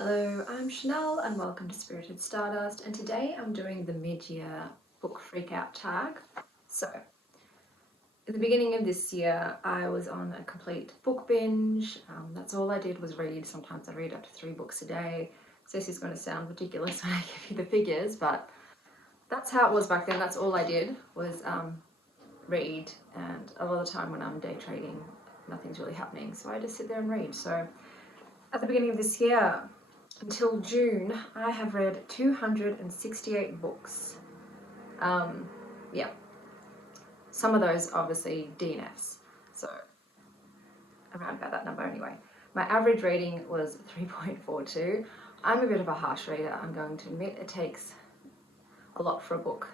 Hello, I'm Chanel and welcome to Spirited Stardust, and today I'm doing the mid-year book freakout tag. So, at the beginning of this year, I was on a complete book binge. That's all I did was read. Sometimes I read up to 3 books a day. So this is going to sound ridiculous when I give you the figures, but that's how it was back then. That's all I did was read, and a lot of the time when I'm day trading, nothing's really happening, so I just sit there and read. So at the beginning of this year, until June, I have read 268 books. Yeah, some of those obviously DNFs, so around about that number anyway. My average rating was 3.42. I'm a bit of a harsh reader, I'm going to admit. It takes a lot for a book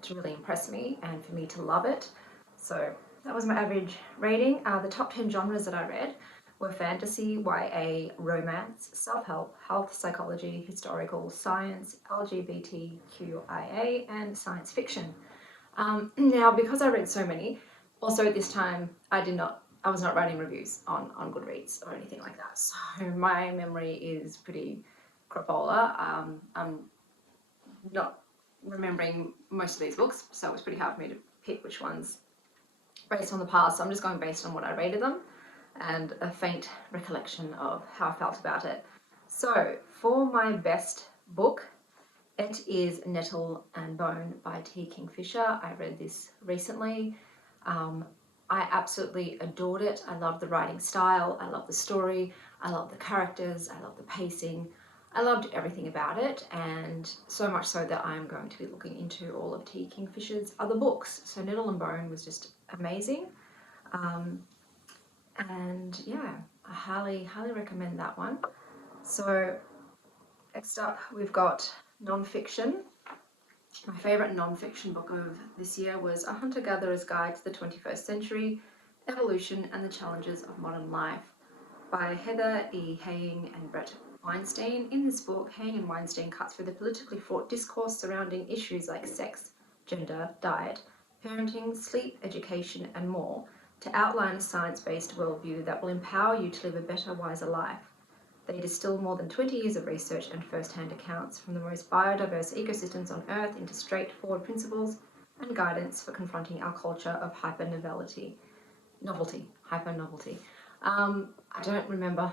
to really impress me and for me to love it. So that was my average rating. The top 10 genres that I read were fantasy, YA, romance, self-help, health, psychology, historical, science, LGBTQIA, and science fiction. Now, because I read so many, also at this time, I was not writing reviews on Goodreads or anything like that. So my memory is pretty crapola. I'm not remembering most of these books, so it was pretty hard for me to pick which ones based on the past. So I'm just going based on what I rated them and a faint recollection of how I felt about it. So for my best book, it is Nettle and Bone by T. Kingfisher. I read this recently. I absolutely adored it. I love the writing style, I love the story, I love the characters, I love the pacing. I loved everything about it, and so much so that I'm going to be looking into all of T. Kingfisher's other books. So Nettle and Bone was just amazing. And yeah, I highly recommend that one. So next up we've got nonfiction. My favourite nonfiction book of this year was A Hunter-Gatherer's Guide to the 21st Century, Evolution and the Challenges of Modern Life by Heather E. Haying and Brett Weinstein. In this book, Haying and Weinstein cut through the politically fraught discourse surrounding issues like sex, gender, diet, parenting, sleep, education, and more to outline a science-based worldview that will empower you to live a better, wiser life. They distill more than 20 years of research and first-hand accounts from the most biodiverse ecosystems on Earth into straightforward principles and guidance for confronting our culture of hyper-novelty. I don't remember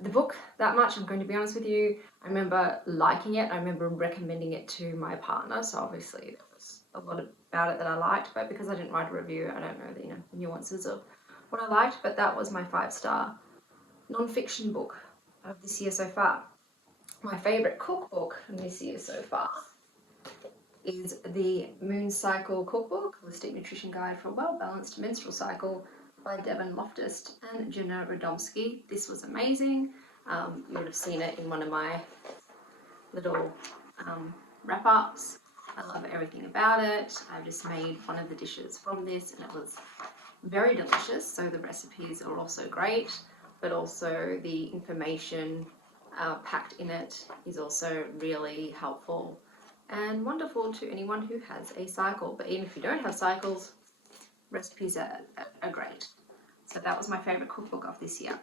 the book that much, I'm going to be honest with you. I remember liking it. I remember recommending it to my partner, so obviously there was a lot about it that I liked, but because I didn't write a review, I don't know the nuances of what I liked, but that was my 5-star non-fiction book of this year so far. My favourite cookbook from this year so far is the Moon Cycle Cookbook, Holistic Nutrition Guide for a Well-Balanced Menstrual Cycle by Devon Loftus and Jenna Radomski. This was amazing. You would have seen it in one of my little wrap-ups. I love everything about it. I just made one of the dishes from this and it was very delicious. So the recipes are also great, but also the information packed in it is also really helpful and wonderful to anyone who has a cycle. But even if you don't have cycles, recipes are great. So that was my favourite cookbook of this year.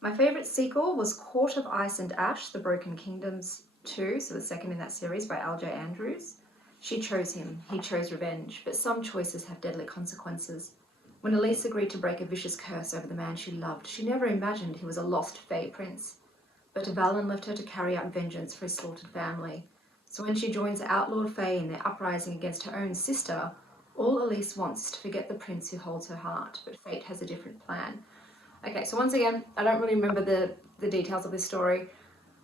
My favourite sequel was Court of Ice and Ash, The Broken Kingdoms 2, so the second in that series by L.J. Andrews. She chose him, he chose revenge, but some choices have deadly consequences. When Elise agreed to break a vicious curse over the man she loved, she never imagined he was a lost Fae prince. But Valen left her to carry out vengeance for his slaughtered family. So when she joins the outlawed Fae in their uprising against her own sister, all Elise wants is to forget the prince who holds her heart, but fate has a different plan. Okay, so once again, I don't really remember the details of this story.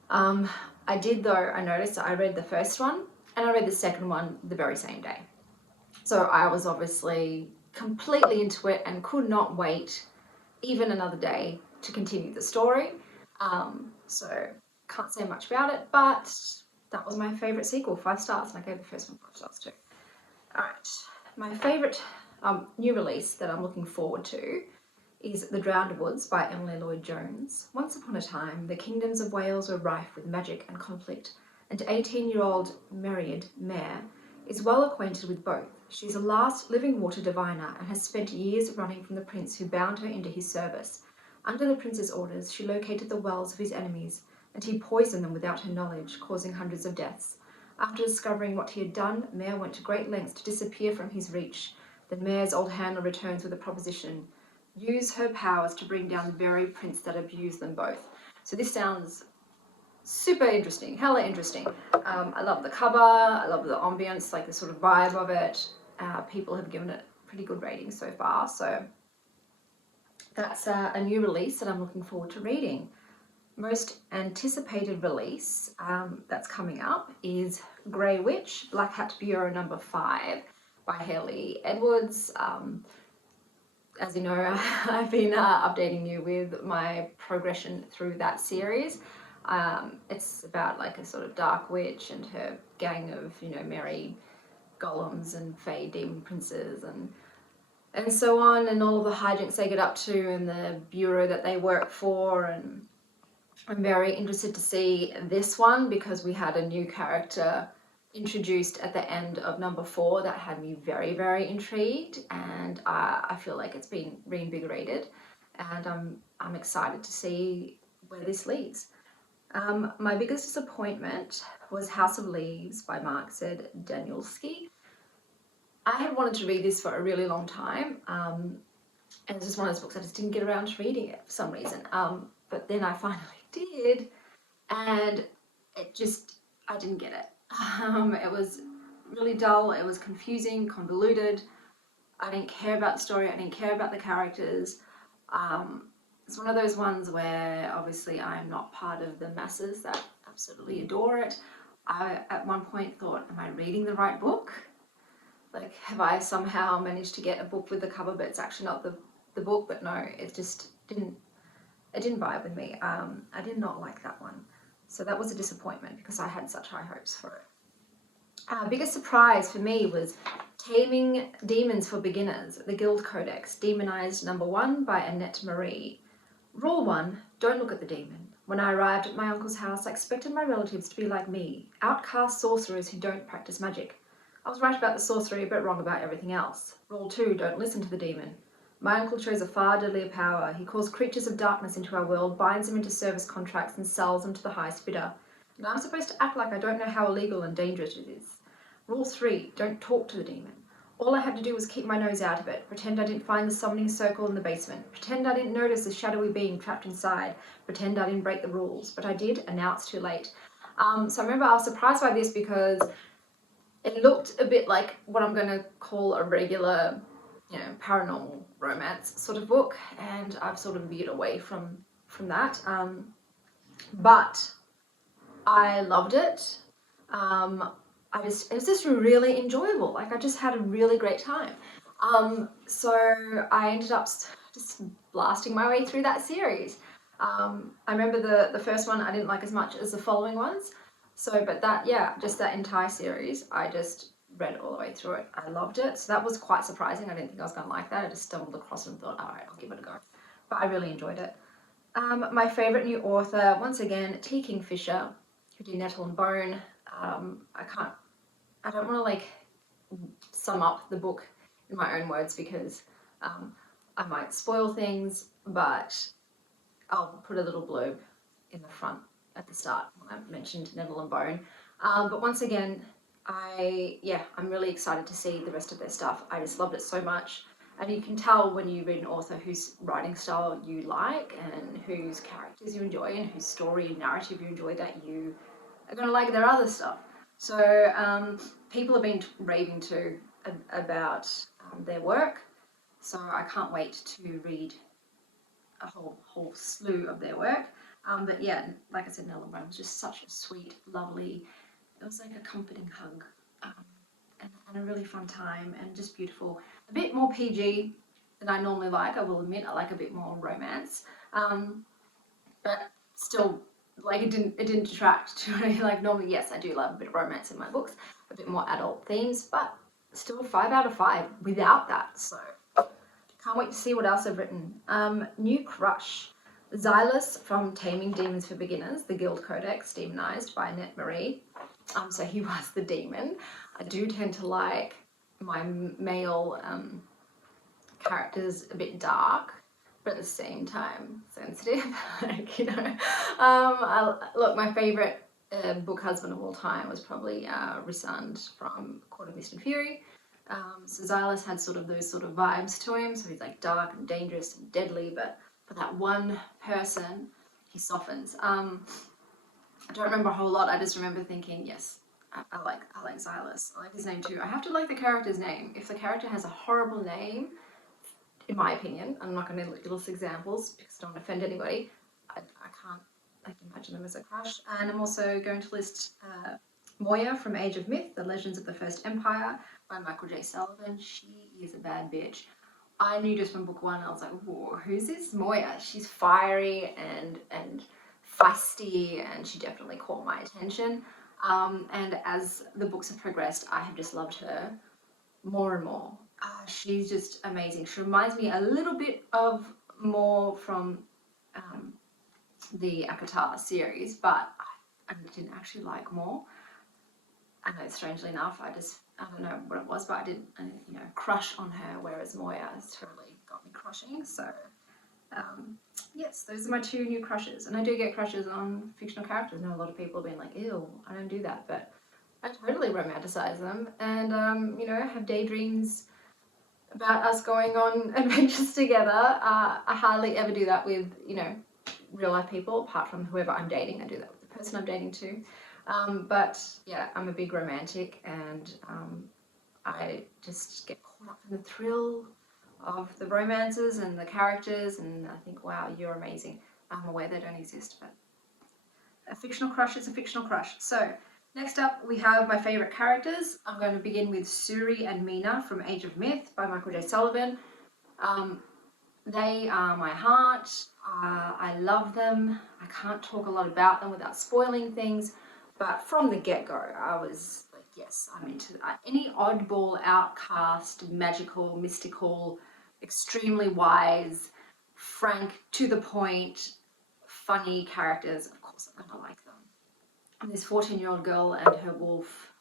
I did though, I noticed that I read the first one and I read the second one the very same day. So I was obviously completely into it and could not wait even another day to continue the story. So can't say much about it, but that was my favourite sequel, 5 stars, and I gave the first one 5 stars too. Alright, my favourite new release that I'm looking forward to is The Drowned Woods by Emily Lloyd Jones. Once upon a time, the kingdoms of Wales were rife with magic and conflict, and 18-year-old Meriad Mare is well acquainted with both. She's a last living water diviner and has spent years running from the prince who bound her into his service. Under the prince's orders, she located the wells of his enemies, and he poisoned them without her knowledge, causing hundreds of deaths. After discovering what he had done, Mayor went to great lengths to disappear from his reach. Then Mayor's old handler returns with a proposition. Use her powers to bring down the very prince that abused them both. So this sounds super interesting, hella interesting. I love the cover, I love the ambience, like the sort of vibe of it. People have given it pretty good ratings so far, so that's a new release that I'm looking forward to reading. Most anticipated release that's coming up is Grey Witch, Black Hat Bureau number 5 by Haley Edwards. As you know, I've been updating you with my progression through that series. It's about like a sort of dark witch and her gang of, you know, merry golems and fey demon princes and so on, and all of the hijinks they get up to and the bureau that they work for. And I'm very interested to see this one because we had a new character introduced at the end of number 4 that had me very, very intrigued, and I feel like it's been reinvigorated, and I'm excited to see where this leads. My biggest disappointment was House of Leaves by Mark Z. Danielski. I had wanted to read this for a really long time, and it's just one of those books I just didn't get around to reading it for some reason. But then I finally did, and I didn't get it. It was really dull, it was confusing, convoluted. I didn't care about the story, I didn't care about the characters. It's one of those ones where obviously I'm not part of the masses that absolutely adore it. I at one point thought, am I reading the right book? Like, have I somehow managed to get a book with the cover but it's actually not the book? But no, it just didn't vibe with me. I did not like that one. So that was a disappointment because I had such high hopes for it. Biggest surprise for me was Taming Demons for Beginners, The Guild Codex, Demonized number 1 by Annette Marie. Rule 1, don't look at the demon. When I arrived at my uncle's house, I expected my relatives to be like me, outcast sorcerers who don't practice magic. I was right about the sorcery, but wrong about everything else. Rule 2, don't listen to the demon. My uncle chose a far deadlier power. He calls creatures of darkness into our world, binds them into service contracts, and sells them to the highest bidder. And I'm supposed to act like I don't know how illegal and dangerous it is. Rule 3, don't talk to the demon. All I had to do was keep my nose out of it, pretend I didn't find the summoning circle in the basement, pretend I didn't notice the shadowy being trapped inside, pretend I didn't break the rules, but I did, and now it's too late. So I remember I was surprised by this because it looked a bit like what I'm going to call a regular, you know, paranormal romance sort of book, and I've sort of veered away from that. But I loved it. It was just really enjoyable. Like, I just had a really great time. So I ended up just blasting my way through that series. I remember the first one I didn't like as much as the following ones. So, but that, yeah, just that entire series, I just read all the way through it. I loved it. So that was quite surprising. I didn't think I was going to like that. I just stumbled across it and thought, all right, I'll give it a go. But I really enjoyed it. My favourite new author, once again, T. Kingfisher, who did Nettle and Bone. I don't want to like sum up the book in my own words because I might spoil things, but I'll put a little blurb in the front at the start when I mentioned Nettle and Bone. But once again, I'm really excited to see the rest of their stuff. I just loved it so much. And you can tell when you read an author whose writing style you like and whose characters you enjoy and whose story and narrative you enjoy that you are going to like their other stuff. So people have been raving too about their work. So I can't wait to read a whole slew of their work. But yeah, like I said, Nettle and Bone was just such a sweet, lovely, it was like a comforting hug, and a really fun time, and just beautiful. A bit more PG than I normally like, I will admit. I like a bit more romance, but still, like, it didn't detract to me. Like, normally, yes, I do love a bit of romance in my books, a bit more adult themes, but still 5 out of 5 without that. So can't wait to see what else I've written. New crush. Xylus from Taming Demons for Beginners, The Guild Codex, Demonized by Annette Marie. So he was the demon. I do tend to like my male characters a bit dark, but at the same time sensitive. Like, you know, look, my favorite book husband of all time was probably Rysand from Court of Mist and Fury. So Xylas had sort of those sort of vibes to him, so he's like dark and dangerous and deadly, but for that one person, he softens. I don't remember a whole lot. I just remember thinking, yes, I like Xylas. I like his name too. I have to like the character's name. If the character has a horrible name, in my opinion, I'm not going to list examples because I don't want to offend anybody, I can't like imagine them as a crush. And I'm also going to list Moya from Age of Myth, The Legends of the First Empire by Michael J. Sullivan. She is a bad bitch. I knew just from book one, I was like, whoa, who's this Moya? She's fiery and feisty, and she definitely caught my attention. And as the books have progressed, I have just loved her more and more. She's just amazing. She reminds me a little bit of more from the Akatar series, but I didn't actually like more. I know, strangely enough, I don't know what it was, but I didn't, you know, crush on her, whereas Moya has totally got me crushing. So, yes, those are my two new crushes. And I do get crushes on fictional characters. I know a lot of people have been like, ew, I don't do that, but I totally romanticize them and, you know, have daydreams about us going on adventures together. I hardly ever do that with, you know, real life people, apart from whoever I'm dating. I do that with the person I'm dating too. But yeah, I'm a big romantic, and I just get caught up in the thrill of the romances and the characters, and I think, wow, you're amazing. I'm aware they don't exist, but a fictional crush is a fictional crush. So next up, we have my favourite characters. I'm going to begin with Suri and Mina from Age of Myth by Michael J. Sullivan. They are my heart. I love them. I can't talk a lot about them without spoiling things, but from the get-go, I was like, yes, I'm into that. Any oddball, outcast, magical, mystical, extremely wise, frank, to the point, funny characters, of course I'm going to like them. And this 14-year-old girl and her wolf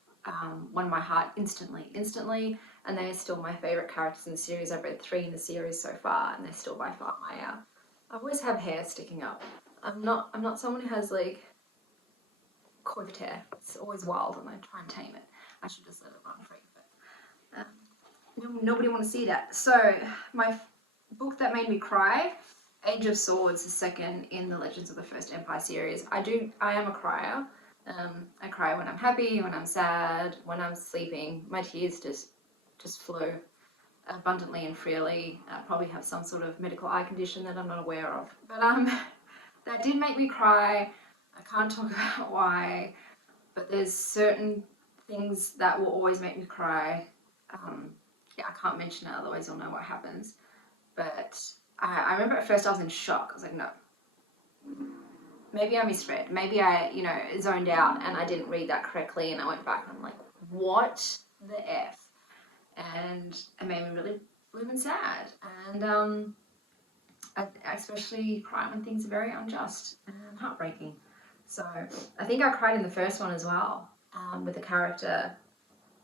won my heart instantly, and they are still my favourite characters in the series. I've read 3 in the series so far, and they're still by far my I always have hair sticking up. I'm not someone who has like coiffed hair. It's always wild, and I try and tame it. I should just let it run free, but nobody want to see that. So my book that made me cry, Age of Swords, the second in the Legends of the First Empire series. I am a crier. I cry when I'm happy, when I'm sad, when I'm sleeping. My tears just flow abundantly and freely. I probably have some sort of medical eye condition that I'm not aware of. But that did make me cry. I can't talk about why, but there's certain things that will always make me cry. Yeah, I can't mention it, otherwise you'll know what happens. But I remember at first I was in shock. I was like, no. Maybe I misread. Maybe I, you know, zoned out and I didn't read that correctly, and I went back and I'm like, what the F? And it made me really blooming sad. And I especially cry when things are very unjust and heartbreaking. So I think I cried in the first one as well, with the character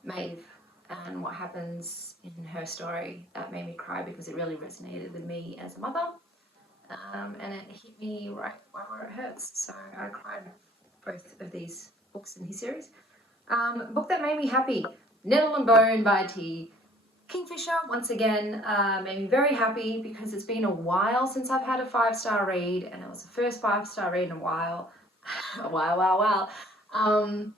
Maeve and what happens in her story. That made me cry because it really resonated with me as a mother. And it hit me right where it hurts. So I cried both of these books in his series. Book that made me happy, Nettle and Bone by T. Kingfisher, once again, made me very happy because it's been a while since I've had a 5-star read, and it was the first 5-star read in a while. wow. And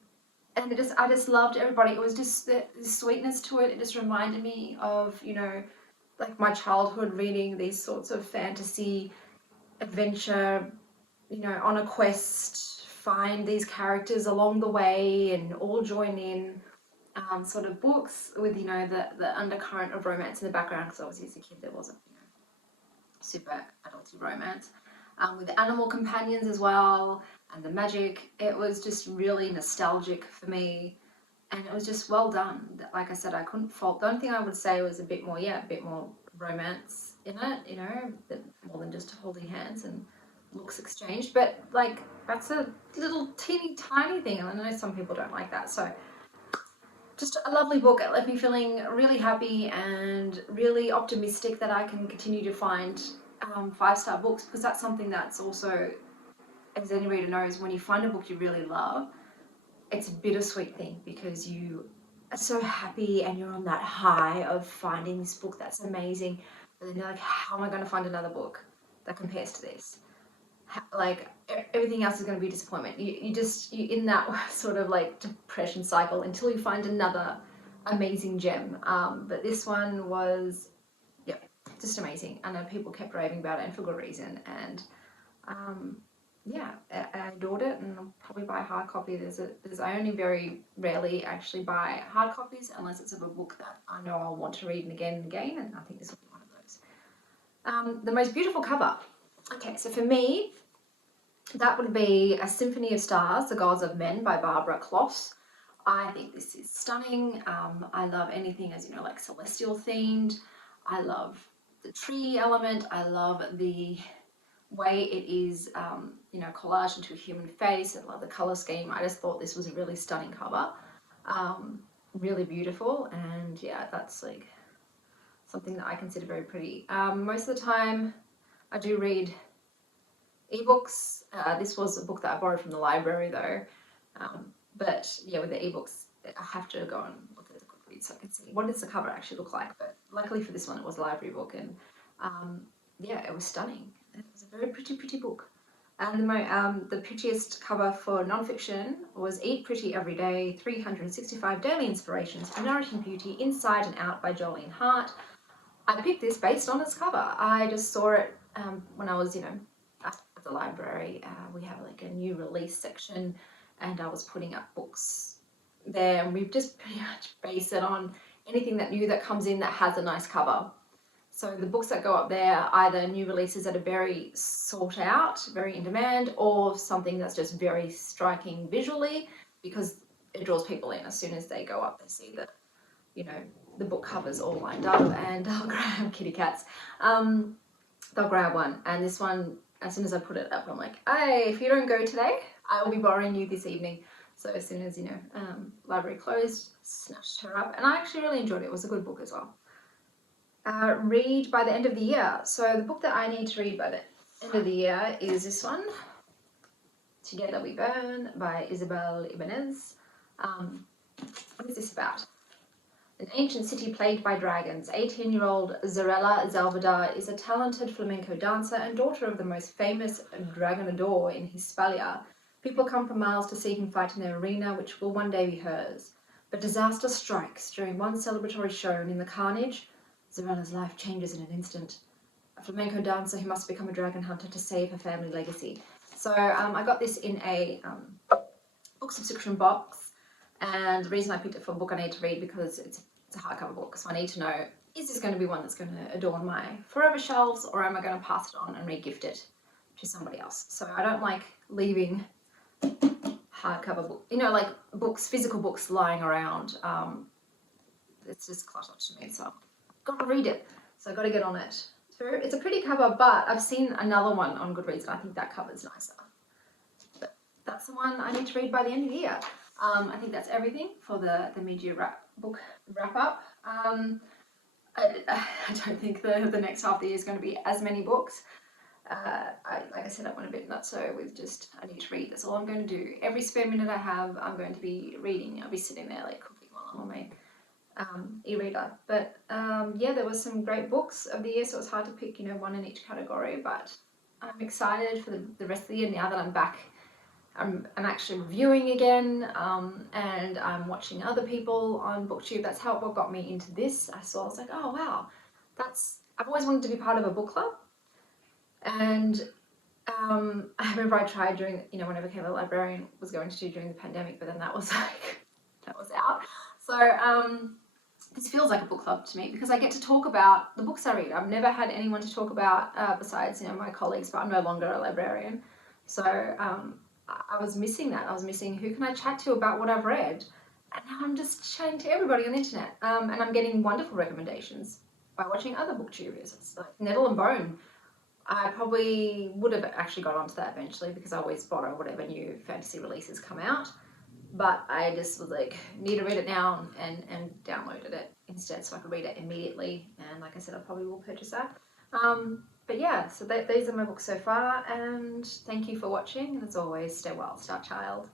I just loved everybody. It was just the sweetness to it. It just reminded me of, you know, like my childhood reading these sorts of fantasy, adventure, you know, on a quest, find these characters along the way and all join in sort of books with, you know, the undercurrent of romance in the background, because obviously as a kid there wasn't, you know, super adulty romance. With animal companions as well, and the magic. It was just really nostalgic for me, and it was just well done. Like I said, I couldn't fault. The only thing I would say was a bit more romance in it, you know, more than just holding hands and looks exchanged. But like, that's a little teeny tiny thing, and I know some people don't like that. So just a lovely book. It left me feeling really happy and really optimistic that I can continue to find 5-star books, because that's something that's also, as any reader knows, when you find a book you really love, it's a bittersweet thing, because you are so happy and you're on that high of finding this book that's amazing, but then you're like, how am I going to find another book that compares to this? Like, everything else is going to be disappointment. You're in that sort of like depression cycle until you find another amazing gem. But this one was, yeah, just amazing. I know people kept raving about it, and for good reason. And yeah, I adored it, and I'll probably buy a hard copy. I only very rarely actually buy hard copies unless it's of a book that I know I'll want to read again and again, and I think this will be one of those. The most beautiful cover. Okay, so for me, that would be A Symphony of Stars, The Gods of Men by Barbara Kloss. I think this is stunning. I love anything, as you know, like celestial themed. I love the tree element. I love the way it is, you know, collaged into a human face. I love the color scheme. I just thought this was a really stunning cover. Really beautiful, and yeah, that's like something that I consider very pretty. Most of the time I do read ebooks. This was a book that I borrowed from the library though, but yeah, with the ebooks I have to go and look at the Goodreads so I can see what does the cover actually look like. But luckily for this one, it was a library book, and yeah, it was stunning. It was a very pretty book. And the prettiest cover for nonfiction was Eat Pretty Every Day, 365 Daily Inspirations for Nourishing Beauty Inside and Out by Jolene Hart. I picked this based on its cover. I just saw it when I was, you know, at the library. We have like a new release section, and I was putting up books there, and we've just pretty much based it on anything that new that comes in that has a nice cover. So the books that go up there are either new releases that are very sought out, very in demand, or something that's just very striking visually, because it draws people in. As soon as they go up, they see that, you know, the book covers all lined up, and they'll grab kitty cats. They'll grab one, and this one, as soon as I put it up, I'm like, hey, if you don't go today, I will be borrowing you this evening. So as soon as, you know, library closed, snatched her up, and I actually really enjoyed it. It was a good book as well. Read by the end of the year. So the book that I need to read by the end of the year is this one, Together We Burn by Isabel Ibanez. What is this about? An ancient city plagued by dragons, 18-year-old Zarela Zalvadar is a talented flamenco dancer and daughter of the most famous dragonador in Hispalia. People come from miles to see him fight in their arena, which will one day be hers. But disaster strikes during one celebratory show, and in the carnage, Zarela's life changes in an instant. A flamenco dancer who must become a dragon hunter to save her family legacy. So I got this in a book subscription box, and the reason I picked it for a book I need to read because it's a hardcover book, so I need to know, is this going to be one that's going to adorn my forever shelves, or am I going to pass it on and re-gift it to somebody else? So I don't like leaving hardcover book, you know, like books, physical books lying around. It's just clutter to me, so I've got to read it. So I've got to get on it. It's a pretty cover, but I've seen another one on Goodreads, and I think that cover's nicer. But that's the one I need to read by the end of the year. I think that's everything for the mid-year book wrap-up. I don't think the next half of the year is going to be as many books. Like I said, I went a bit nutso with just, I need to read. That's all I'm going to do. Every spare minute I have, I'm going to be reading. I'll be sitting there like cooking while I'm on my e-reader. But yeah, there was some great books of the year, so it's hard to pick, you know, one in each category. But I'm excited for the rest of the year now that I'm back. I'm actually reviewing again, and I'm watching other people on booktube. That's what got me into this. I was like, oh wow, I've always wanted to be part of a book club. And I remember I tried during, you know, when I became a librarian, was going to do during the pandemic, but then that was like, that was out. So this feels like a book club to me because I get to talk about the books I read. I've never had anyone to talk about besides, you know, my colleagues, but I'm no longer a librarian. So I was missing that. I was missing who can I chat to about what I've read. And now I'm just chatting to everybody on the internet. And I'm getting wonderful recommendations by watching other booktubers. It's like Nettle and Bone. I probably would have actually got onto that eventually because I always borrow whatever new fantasy releases come out. But I just was like, need to read it now, and downloaded it instead so I could read it immediately. And like I said, I probably will purchase that. But yeah, so these are my books so far, and thank you for watching, and as always, stay well, Star Child.